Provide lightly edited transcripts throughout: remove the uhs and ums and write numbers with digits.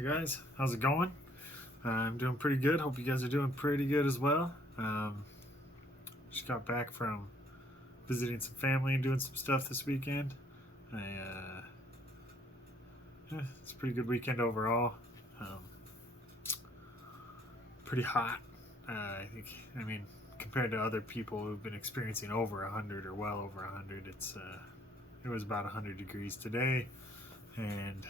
Hey guys, how's it going? I'm doing pretty good. Hope you guys are doing pretty good as well. Just got back from visiting some family and doing some stuff this weekend. It's a pretty good weekend overall. Pretty hot. I mean, compared to other people who've been experiencing over 100 or well over 100, it was about 100 degrees today, and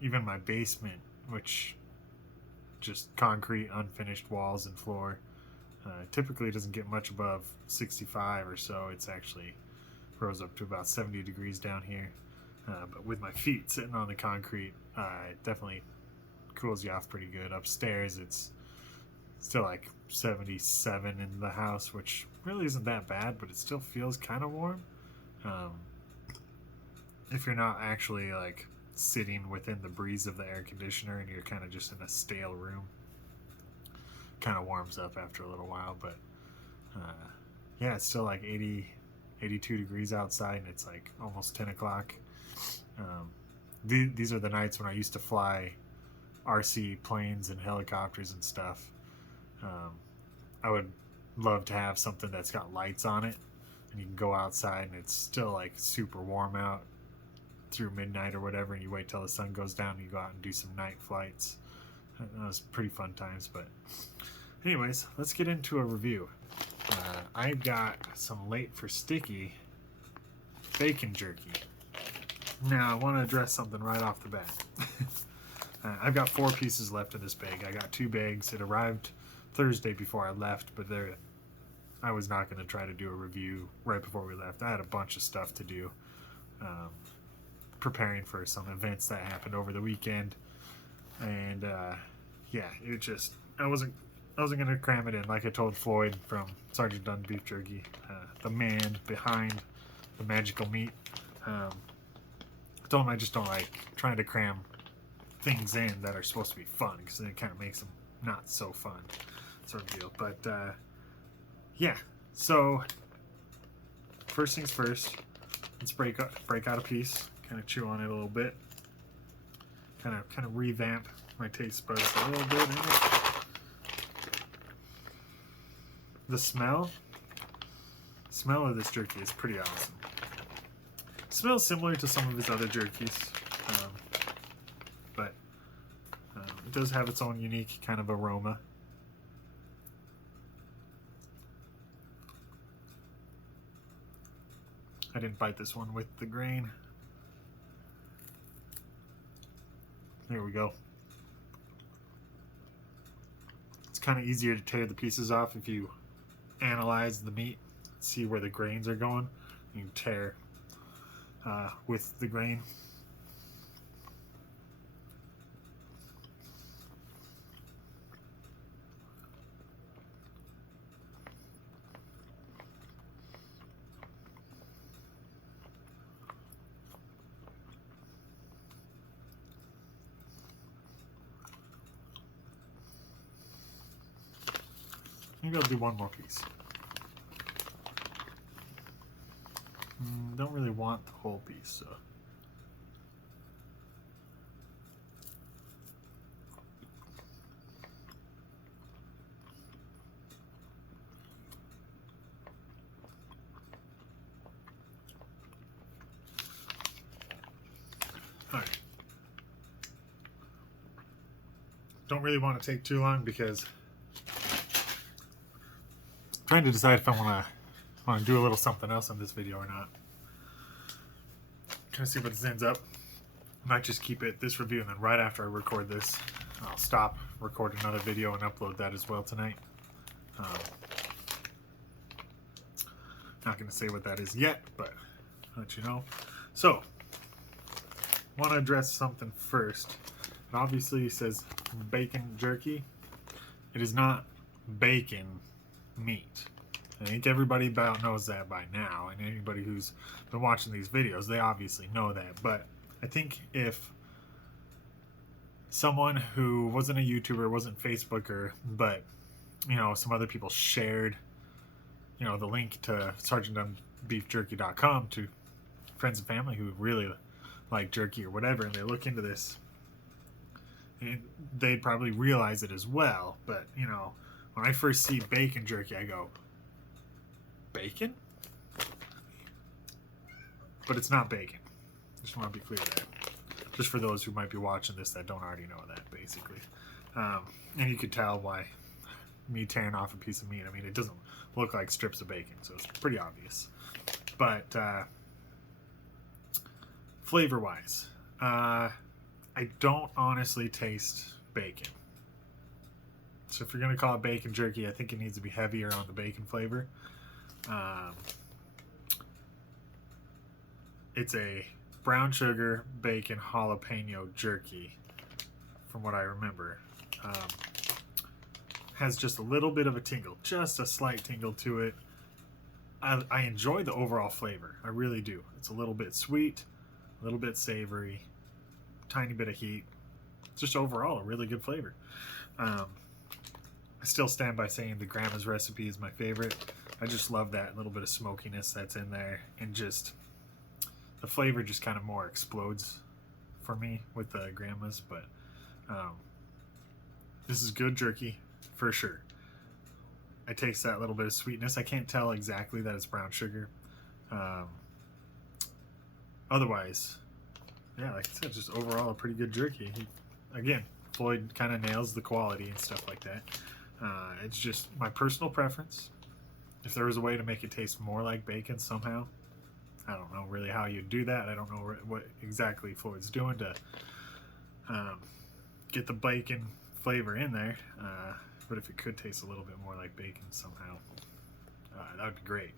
even my basement, which just concrete, unfinished walls and floor, typically doesn't get much above 65 or so. It's actually rose up to about 70 degrees down here. But with my feet sitting on the concrete, it definitely cools you off pretty good. Upstairs, it's still like 77 in the house, which really isn't that bad, but it still feels kind of warm. If you're not actually like sitting within the breeze of the air conditioner and you're kind of just in a stale room, kind of warms up after a little while. But yeah, it's still like 82 degrees outside, and it's like almost 10 o'clock. These are the nights when I used to fly RC planes and helicopters and stuff. I would love to have something that's got lights on it, and you can go outside and it's still like super warm out through midnight or whatever, and you wait till the sun goes down and you go out and do some night flights. That was pretty fun times. But anyways, let's get into a review. I've got some late for sticky bacon jerky. Now I want to address something right off the bat. I've got 4 pieces left in this bag. I got 2 bags. It arrived Thursday before I left, but I was not going to try to do a review right before we left. I had a bunch of stuff to do, preparing for some events that happened over the weekend, and yeah, I wasn't going to cram it in. Like I told Floyd from Sergeant Dunn Beef Jerky, the man behind the magical meat, I told him I just don't like trying to cram things in that are supposed to be fun, because then it kind of makes them not so fun, sort of deal. But yeah, so first things first, let's break out a piece, kind of chew on it a little bit, kind of revamp my taste buds a little bit in it. The smell of this jerky is pretty awesome. It smells similar to some of his other jerkies, but it does have its own unique kind of aroma. I didn't bite this one with the grain. There we go. It's kind of easier to tear the pieces off if you analyze the meat, see where the grains are going. You can tear with the grain. Maybe I'll do one more piece. Don't really want the whole piece, so. Alright. Don't really want to take too long, because I'm trying to decide if I want to do a little something else on this video or not. Trying to see what this ends up. I might just keep it this review, and then right after I record this, I'll stop, record another video, and upload that as well tonight. Not going to say what that is yet, but I'll let you know. So, I want to address something first. It obviously says bacon jerky. It is not bacon meat. I think everybody about knows that by now, and anybody who's been watching these videos, they obviously know that. But I think if someone who wasn't a YouTuber, wasn't Facebooker, but some other people shared the link to sergeantdunnbeefjerky.com to friends and family who really like jerky or whatever, and they look into this, And they'd probably realize it as well. But, you know, when I first see bacon jerky, I go, bacon? But it's not bacon. Just want to be clear there. Just for those who might be watching this that don't already know that, basically. And you could tell why me tearing off a piece of meat. I mean, it doesn't look like strips of bacon, so it's pretty obvious. But flavor-wise, I don't honestly taste bacon. So if you're going to call it bacon jerky, I think it needs to be heavier on the bacon flavor. It's a brown sugar bacon jalapeno jerky, from what I remember. Has just a little bit of a tingle, just a slight tingle to it. I enjoy the overall flavor. I really do. It's a little bit sweet, a little bit savory, tiny bit of heat. Just overall a really good flavor. I still stand by saying the grandma's recipe is my favorite. I just love that little bit of smokiness that's in there, and just the flavor just kind of more explodes for me with the grandma's. But this is good jerky for sure. I taste that little bit of sweetness. I can't tell exactly that it's brown sugar. Otherwise, yeah, like I said, just overall a pretty good jerky. Again, Floyd kind of nails the quality and stuff like that. It's just my personal preference. If there was a way to make it taste more like bacon somehow, I don't know really how you'd do that. I don't know what exactly Floyd's doing to get the bacon flavor in there. But if it could taste a little bit more like bacon somehow, that would be great.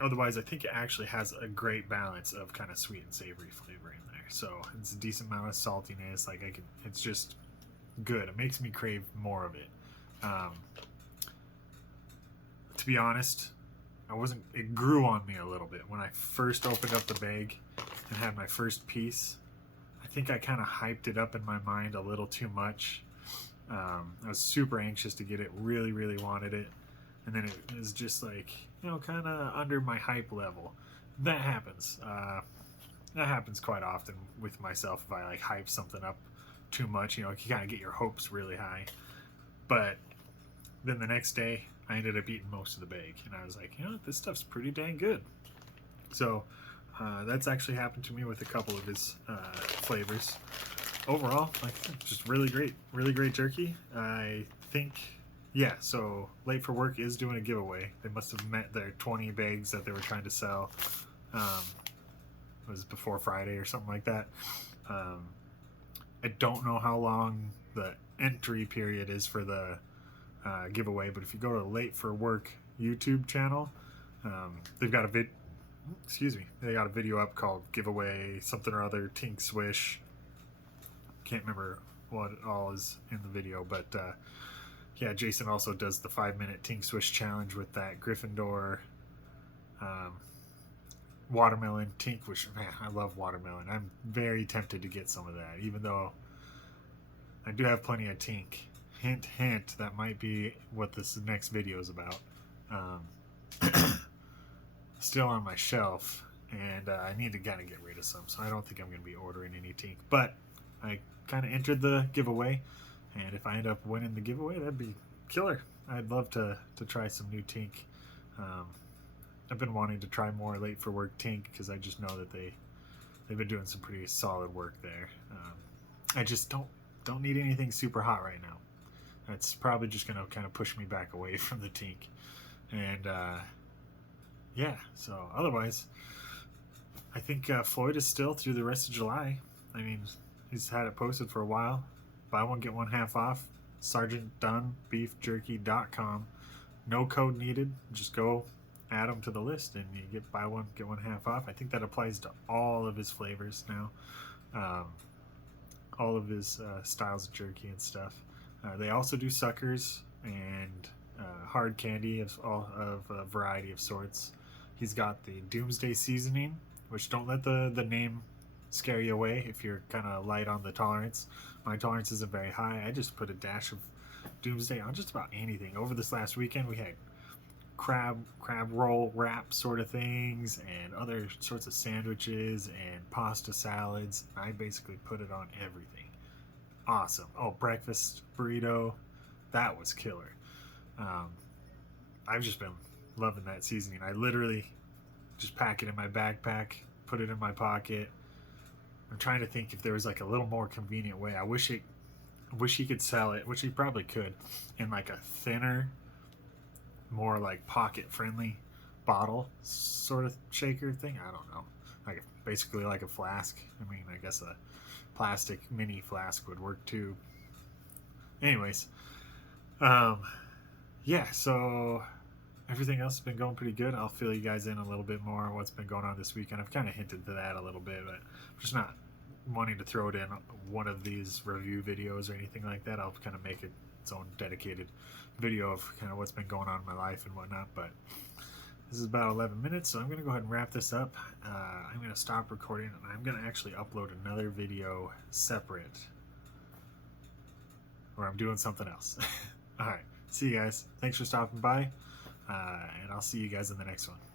Otherwise, I think it actually has a great balance of kind of sweet and savory flavor in there. So it's a decent amount of saltiness. Like it's just good. It makes me crave more of it. To be honest, it grew on me a little bit when I first opened up the bag and had my first piece. I think I kind of hyped it up in my mind a little too much. I was super anxious to get it, really, really wanted it. And then it was just like, you know, kind of under my hype level. That happens. That happens quite often with myself if I like hype something up too much. You know, you kind of get your hopes really high. But then the next day, I ended up eating most of the bag. And I was like, you know, this stuff's pretty dang good. So that's actually happened to me with a couple of his flavors. Overall, like, just really great jerky. I think, yeah, so Late for Work is doing a giveaway. They must have met their 20 bags that they were trying to sell. It was before Friday or something like that. I don't know how long the entry period is for the giveaway, but if you go to Late for Work YouTube channel, they've got a they got a video up called Giveaway something or other Tink Swish. Can't remember what all is in the video, but yeah, Jason also does the 5-minute Tink Swish challenge with that Gryffindor watermelon Tink, which, man, I love watermelon. I'm very tempted to get some of that, even though I do have plenty of Tink. Hint, hint, that might be what this next video is about. Still on my shelf, and I need to kind of get rid of some, so I don't think I'm going to be ordering any Tink, but I kind of entered the giveaway, and if I end up winning the giveaway, that'd be killer. I'd love to try some new Tink. I've been wanting to try more Late for Work Tink because I just know that they've been doing some pretty solid work there. I just don't need anything super hot right now. That's probably just going to kind of push me back away from the Tink. And yeah, so otherwise, I think Floyd is still through the rest of July. I mean, he's had it posted for a while. Buy one, get one half off. SergeantDunnBeefJerky.com. No code needed. Just go add them to the list and you get buy one, get one half off. I think that applies to all of his flavors now. All of his styles of jerky and stuff. They also do suckers and hard candy of a variety of sorts. He's got the Doomsday Seasoning, which don't let the name scare you away if you're kind of light on the tolerance. My tolerance isn't very high. I just put a dash of Doomsday on just about anything. Over this last weekend, we had crab roll wrap sort of things and other sorts of sandwiches and pasta salads. I basically put it on everything. Awesome. Oh, breakfast burrito, that was killer. Um, I've just been loving that seasoning. I literally just pack it in my backpack, put it in my pocket. I'm trying to think if there was like a little more convenient way. I wish he could sell it, which he probably could, in like a thinner, more like pocket friendly bottle sort of shaker thing. I don't know. Like basically like a flask. I mean, I guess a plastic mini flask would work too. Anyways, um, yeah. So everything else has been going pretty good. I'll fill you guys in a little bit more on what's been going on this weekend. I've kind of hinted to that a little bit, but I'm just not wanting to throw it in one of these review videos or anything like that. I'll kind of make it its own dedicated video of kind of what's been going on in my life and whatnot. But this is about 11 minutes, so I'm going to go ahead and wrap this up. I'm going to stop recording, and I'm going to actually upload another video separate where I'm doing something else. All right. See you guys. Thanks for stopping by, and I'll see you guys in the next one.